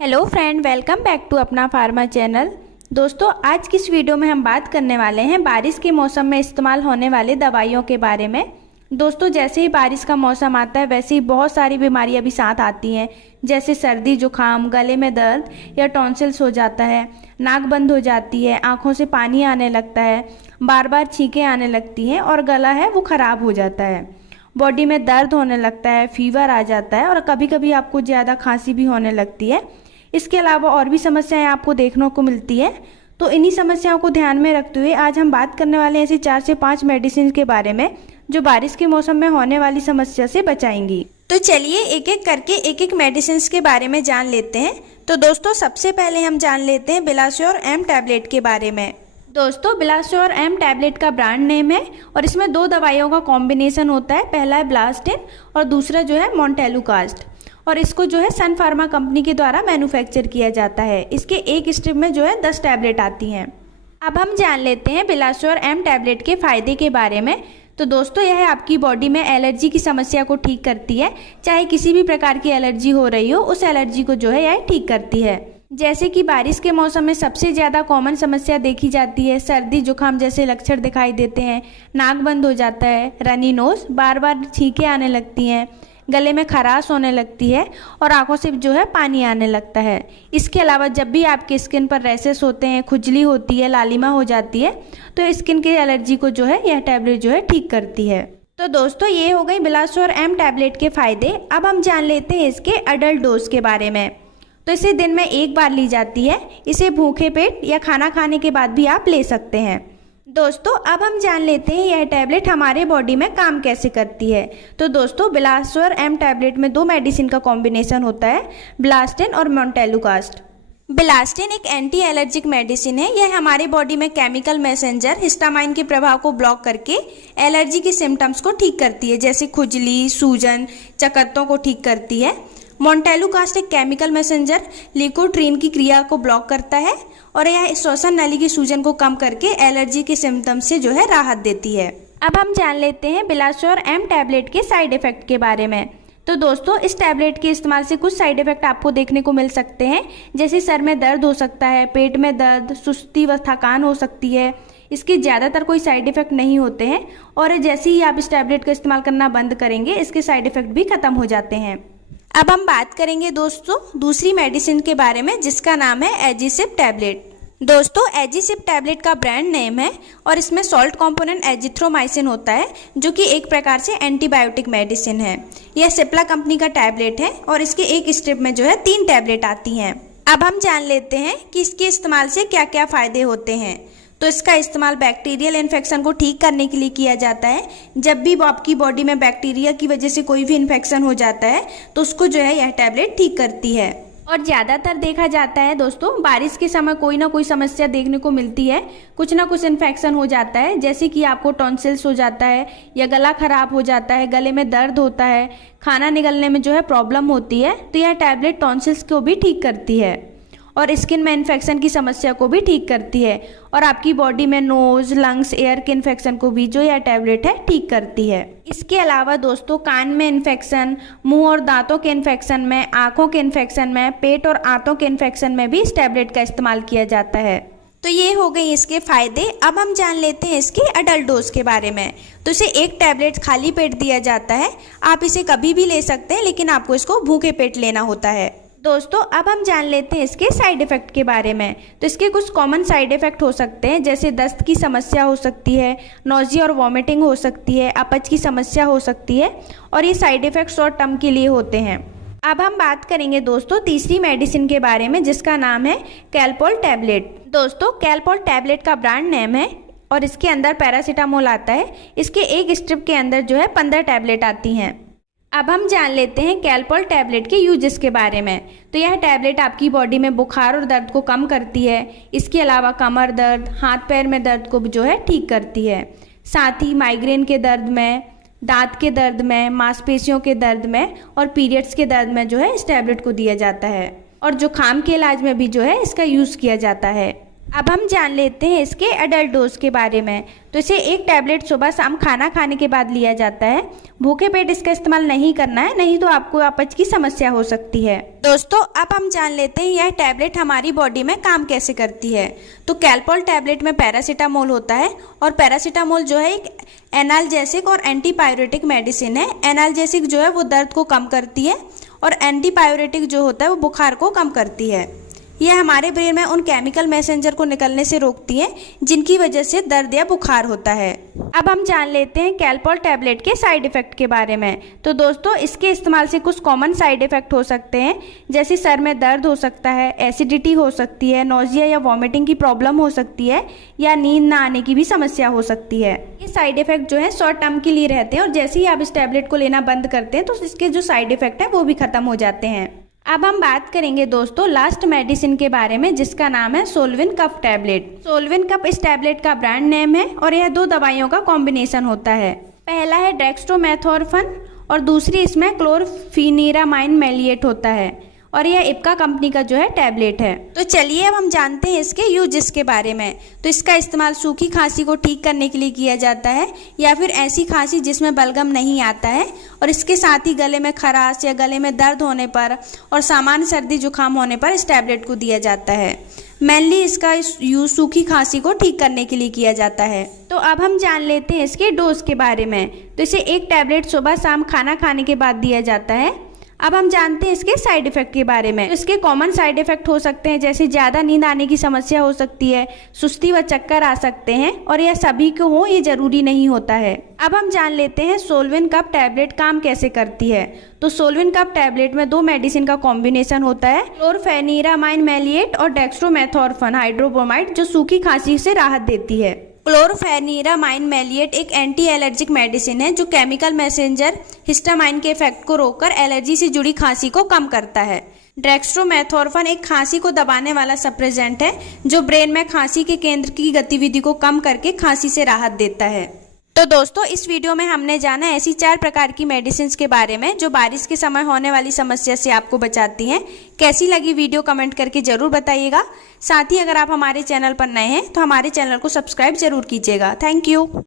Hello friend, welcome back to अपना pharma channel. दोस्तों, आज की इस वीडियो में हम बात करने वाले हैं बारिश के मौसम में इस्तेमाल होने वाली दवाइयों के बारे में। दोस्तों, जैसे ही बारिश का मौसम आता है वैसे ही बहुत सारी बीमारियां भी साथ आती हैं, जैसे सर्दी जुकाम, गले में दर्द या टॉन्सिल्स हो जाता है, नाक बंद हो जाती है, आँखों से पानी आने लगता है, बार बार छींकें आने लगती हैं और गला है वो ख़राब हो जाता है, बॉडी में दर्द होने लगता है, फीवर आ जाता है और कभी कभी आपको ज़्यादा खांसी भी होने लगती है। इसके अलावा और भी समस्याएं आपको देखने को मिलती है। तो इन्हीं समस्याओं को ध्यान में रखते हुए आज हम बात करने वाले हैं ऐसी 4 से 5 मेडिसिन के बारे में जो बारिश के मौसम में होने वाली समस्या से बचाएंगी। तो चलिए एक एक करके एक एक मेडिसिन के बारे में जान लेते हैं। तो दोस्तों, सबसे पहले हम जान लेते हैं बिलाश्योर एम टैबलेट के बारे में। दोस्तों, बिलाश्योर एम टैबलेट का ब्रांड नेम है और इसमें 2 दवाइयों का कॉम्बिनेशन होता है। पहला है ब्लास्टिन और दूसरा जो है मोंटेलुकास्ट, और इसको जो है सन फार्मा कंपनी के द्वारा मैन्युफैक्चर किया जाता है। इसके एक स्ट्रिप में जो है 10 टैबलेट आती हैं। अब हम जान लेते हैं बिलाश्योर एम टैबलेट के फ़ायदे के बारे में। तो दोस्तों, यह आपकी बॉडी में एलर्जी की समस्या को ठीक करती है। चाहे किसी भी प्रकार की एलर्जी हो रही हो, उस एलर्जी को जो है यह ठीक करती है। जैसे कि बारिश के मौसम में सबसे ज़्यादा कॉमन समस्या देखी जाती है, सर्दी जुकाम जैसे लक्षण दिखाई देते हैं, नाक बंद हो जाता है, रनी नोज, बार बार छींकें आने लगती हैं, गले में खराश होने लगती है और आंखों से जो है पानी आने लगता है। इसके अलावा जब भी आपके स्किन पर रैशेस होते हैं, खुजली होती है, लालिमा हो जाती है, तो स्किन की एलर्जी को जो है यह टैबलेट जो है ठीक करती है। तो दोस्तों, ये हो गई बिलाश्योर एम टैबलेट के फ़ायदे। अब हम जान लेते हैं इसके अडल्ट डोज के बारे में। तो इसे दिन में 1 बार ली जाती है। इसे भूखे पेट या खाना खाने के बाद भी आप ले सकते हैं। दोस्तों, अब हम जान लेते हैं यह टैबलेट हमारे बॉडी में काम कैसे करती है। तो दोस्तों, बिलाश्योर एम टैबलेट में 2 मेडिसिन का कॉम्बिनेशन होता है, ब्लास्टिन और मोंटेलुकास्ट। ब्लास्टिन एक एंटी एलर्जिक मेडिसिन है। यह हमारे बॉडी में केमिकल मैसेंजर हिस्टामाइन के प्रभाव को ब्लॉक करके एलर्जी के सिम्टम्स को ठीक करती है, जैसे खुजली, सूजन, चकत्तों को ठीक करती है। मोंटेलुकास्ट एक केमिकल मैसेंजर लिकोट्रीन की क्रिया को ब्लॉक करता है और यह श्वसन नली की सूजन को कम करके एलर्जी के सिम्टम्स से जो है राहत देती है। अब हम जान लेते हैं बिलाश्योर एम टैबलेट के साइड इफेक्ट के बारे में। तो दोस्तों, इस टैबलेट के इस्तेमाल से कुछ साइड इफेक्ट आपको देखने को मिल सकते हैं, जैसे सर में दर्द हो सकता है, पेट में दर्द, सुस्ती व थकान हो सकती है। इसके ज़्यादातर कोई साइड इफेक्ट नहीं होते हैं और जैसे ही आप इस टैबलेट का इस्तेमाल करना बंद करेंगे, इसके साइड इफेक्ट भी खत्म हो जाते हैं। अब हम बात करेंगे दोस्तों दूसरी मेडिसिन के बारे में, जिसका नाम है एजिसिप टैबलेट। दोस्तों, एजिसिप टैबलेट का ब्रांड नेम है और इसमें सॉल्ट कंपोनेंट एजिथ्रोमाइसिन होता है, जो कि एक प्रकार से एंटीबायोटिक मेडिसिन है। यह सिप्ला कंपनी का टैबलेट है और इसके एक स्ट्रिप में जो है 3 टैबलेट आती हैं। अब हम जान लेते हैं कि इसके इस्तेमाल से क्या क्या फ़ायदे होते हैं। तो इसका इस्तेमाल बैक्टीरियल इन्फेक्शन को ठीक करने के लिए किया जाता है। जब भी आपकी बॉडी में बैक्टीरिया की वजह से कोई भी इन्फेक्शन हो जाता है तो उसको जो है यह टैबलेट ठीक करती है। और ज़्यादातर देखा जाता है दोस्तों, बारिश के समय कोई ना कोई समस्या देखने को मिलती है, कुछ ना कुछ इन्फेक्शन हो जाता है, जैसे कि आपको टॉन्सिल्स हो जाता है या गला खराब हो जाता है, गले में दर्द होता है, खाना निगलने में जो है प्रॉब्लम होती है। तो यह टैबलेट टॉन्सिल्स को भी ठीक करती है और स्किन में इन्फेक्शन की समस्या को भी ठीक करती है और आपकी बॉडी में नोज, लंग्स, एयर के इन्फेक्शन को भी जो यह टैबलेट है ठीक करती है। इसके अलावा दोस्तों, कान में इन्फेक्शन, मुंह और दांतों के इन्फेक्शन में, आंखों के इन्फेक्शन में, पेट और आंतों के इन्फेक्शन में भी इस टैबलेट का इस्तेमाल किया जाता है। तो ये हो गई इसके फ़ायदे। अब हम जान लेते हैं इसके अडल्ट डोज के बारे में। तो इसे 1 टैबलेट खाली पेट दिया जाता है। आप इसे कभी भी ले सकते हैं, लेकिन आपको इसको भूखे पेट लेना होता है। दोस्तों, अब हम जान लेते हैं इसके साइड इफ़ेक्ट के बारे में। तो इसके कुछ कॉमन साइड इफ़ेक्ट हो सकते हैं, जैसे दस्त की समस्या हो सकती है, नोज़िया और वॉमिटिंग हो सकती है, अपच की समस्या हो सकती है और ये साइड इफ़ेक्ट शॉर्ट टर्म के लिए होते हैं। अब हम बात करेंगे दोस्तों तीसरी मेडिसिन के बारे में, जिसका नाम है कैलपोल टैबलेट। दोस्तों, कैलपोल टैबलेट का ब्रांड नेम है और इसके अंदर पैरासीटामोल आता है। इसके एक स्ट्रिप के अंदर जो है 15 टैबलेट आती हैं। अब हम जान लेते हैं कैलपोल टैबलेट के यूजेस के बारे में। तो यह टैबलेट आपकी बॉडी में बुखार और दर्द को कम करती है। इसके अलावा कमर दर्द, हाथ पैर में दर्द को जो है ठीक करती है। साथ ही माइग्रेन के दर्द में, दांत के दर्द में, मांसपेशियों के दर्द में और पीरियड्स के दर्द में जो है इस टैबलेट को दिया जाता है और जुकाम के इलाज में भी जो है इसका यूज़ किया जाता है। अब हम जान लेते हैं इसके एडल्ट डोज के बारे में। तो इसे 1 टैबलेट सुबह शाम खाना खाने के बाद लिया जाता है। भूखे पेट इसका इस्तेमाल नहीं करना है, नहीं तो आपको अपच की समस्या हो सकती है। दोस्तों अब हम जान लेते हैं यह टैबलेट हमारी बॉडी में काम कैसे करती है। तो कैलपॉल टैबलेट में पैरासीटामोल होता है और पैरासीटामोल जो है एक एनाल्जेसिक और एंटीपायरेटिक मेडिसिन है। एनाल्जेसिक जो है वो दर्द को कम करती है और एंटीपायरेटिक जो होता है वो बुखार को कम करती है। यह हमारे ब्रेन में उन केमिकल मैसेंजर को निकलने से रोकती है जिनकी वजह से दर्द या बुखार होता है। अब हम जान लेते हैं कैलपॉल टैबलेट के साइड इफ़ेक्ट के बारे में। तो दोस्तों इसके इस्तेमाल से कुछ कॉमन साइड इफ़ेक्ट हो सकते हैं, जैसे सर में दर्द हो सकता है, एसिडिटी हो सकती है, नोजिया या वॉमिटिंग की प्रॉब्लम हो सकती है, या नींद ना आने की भी समस्या हो सकती है। ये साइड इफ़ेक्ट जो है शॉर्ट टर्म के लिए रहते हैं और जैसे ही आप इस टैबलेट को लेना बंद करते हैं तो इसके जो साइड इफ़ेक्ट है वो भी खत्म हो जाते हैं। अब हम बात करेंगे दोस्तों लास्ट मेडिसिन के बारे में, जिसका नाम है सोल्विन कफ टैबलेट। सोल्विन कफ इस टैबलेट का ब्रांड नेम है और यह 2 दवाइयों का कॉम्बिनेशन होता है। पहला है डेक्स्ट्रोमेथोर्फन और दूसरी इसमें क्लोरफेनिरामाइन मैलिएट होता है और यह इप्का कंपनी का जो है टैबलेट है। तो चलिए अब हम जानते हैं इसके यूजेस के बारे में। तो इसका इस्तेमाल सूखी खांसी को ठीक करने के लिए किया जाता है या फिर ऐसी खांसी जिसमें बलगम नहीं आता है, और इसके साथ ही गले में खराश या गले में दर्द होने पर और सामान्य सर्दी जुकाम होने पर इस टैबलेट को दिया जाता है। मेनली इसका यूज सूखी खांसी को ठीक करने के लिए किया जाता है। तो अब हम जान लेते हैं इसके डोज के बारे में। तो इसे 1 टैबलेट सुबह शाम खाना खाने के बाद दिया जाता है। अब हम जानते हैं इसके साइड इफ़ेक्ट के बारे में। तो इसके कॉमन साइड इफ़ेक्ट हो सकते हैं, जैसे ज़्यादा नींद आने की समस्या हो सकती है, सुस्ती व चक्कर आ सकते हैं, और यह सभी को हो ये ज़रूरी नहीं होता है। अब हम जान लेते हैं सोल्विन कफ टैबलेट काम कैसे करती है। तो सोल्विन कफ टैबलेट में 2 मेडिसिन का कॉम्बिनेशन होता है, क्लोरफेनिरामाइन मैलिएट और डेक्स्ट्रोमेथोर्फन हाइड्रोब्रोमाइड, जो सूखी खांसी से राहत देती है। क्लोरफेनिरामाइन मैलिएट एक एंटी एलर्जिक मेडिसिन है जो केमिकल मैसेंजर हिस्टामाइन के इफेक्ट को रोककर एलर्जी से जुड़ी खांसी को कम करता है। डेक्स्ट्रोमेथोर्फन एक खांसी को दबाने वाला सप्रेजेंट है जो ब्रेन में खांसी के केंद्र की गतिविधि को कम करके खांसी से राहत देता है। तो दोस्तों इस वीडियो में हमने जाना ऐसी 4 प्रकार की मेडिसिन के बारे में जो बारिश के समय होने वाली समस्या से आपको बचाती हैं। कैसी लगी वीडियो कमेंट करके जरूर बताइएगा। साथ ही अगर आप हमारे चैनल पर नए हैं तो हमारे चैनल को सब्सक्राइब जरूर कीजिएगा। Thank you.